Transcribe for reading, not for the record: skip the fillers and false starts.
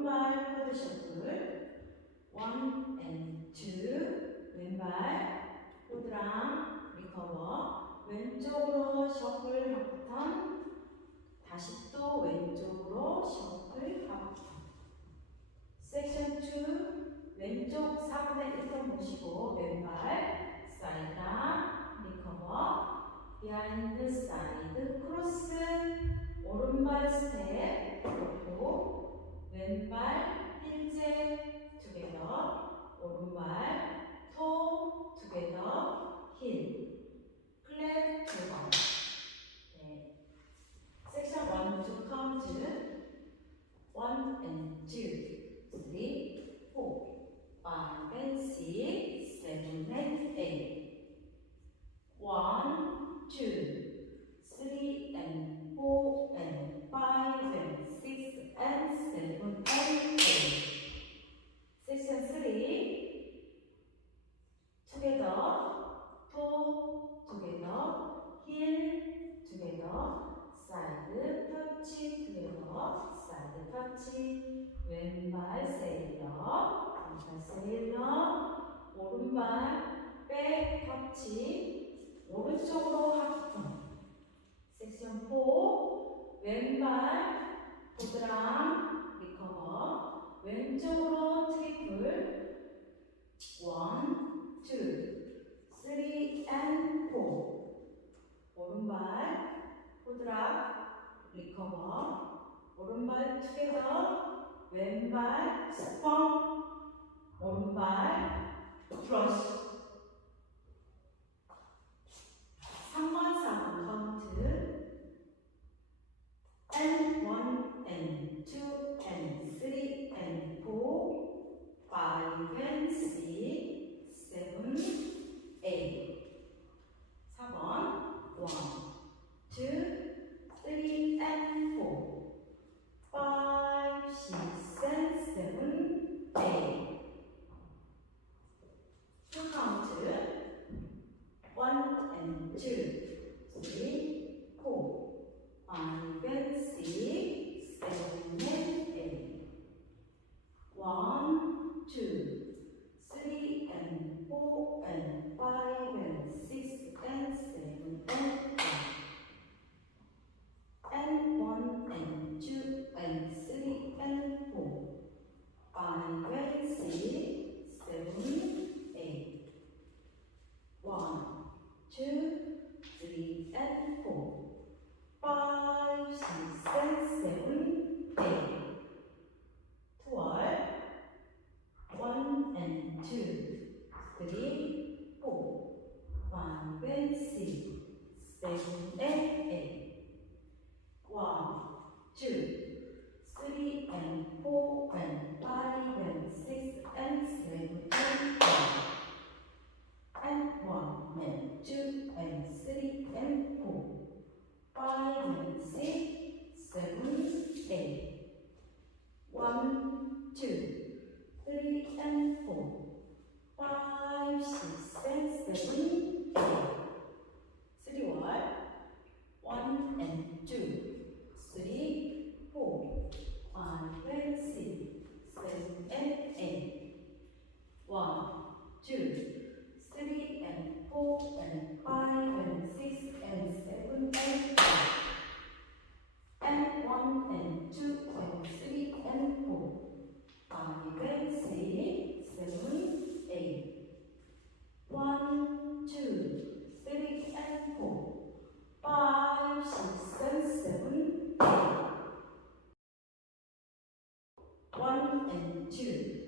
오른발 코드 셔플 1 and 2 왼발 코드랑 리커버 왼쪽으로 셔플 하프턴 다시 또 왼쪽으로 셔플 하프턴 섹션 2 왼쪽 4분의 1턴 보시고 왼발 사이드랑 리커버 비하인드 사이드 크로스 오른발 스텝 그리고 왼발 힐제 투게더 오른발 토 투게더 힐 클랩 2번 네. 섹션 1, 2 카운트 1 and 2 3, 4, 5 and 6 7 and 8 1, 2 3 and 4 and 5 and 6 and 7 and 8 Section 3 together, toe together, heel together, side touch together, side touch 왼발 세일러 오른발 백 터치 오른쪽으로 하프턴 섹션 4 왼발 보드랑 리커버 왼쪽으로 트리플 1, 2, 3 and 4 오른발 보드락 리커버 오른발 투게더 왼발 스펀 오른발 플러시 3번 4번 카운트 and 1 and 2 and 3 and 4 5 and 6 7 8 4번 1 2 3 and 4 5, 6, and 7, 8 2 count 1 and 2 3, 4 5 and 6 7 and 8 1, 2 3 and 4 and 5 and 6 and 7 and 8 and 1 and 2 and 3 and 4 5 and 6 7 8 1 2 3 and 4 5 6 and 7 8 12 1 and 2 3 4 5 and 6 7 and 8 1 2 3 and 4 and 5 and 6 and 7 and 8 and 1 and 2 and 3 and 4 5 and 6 7 8 1 2 3 and 4 5 6 and 7 8 3 1 and 2 3, 4, 5 and 6, 7 and 8 1, 2, 3 and 4 and 5 and 6 and 7 and 8 and 1 and 2 and 3 and 4 5 and 6, 7, 8 1, 2, 3 and 4 5, 6 and 7 1 and 2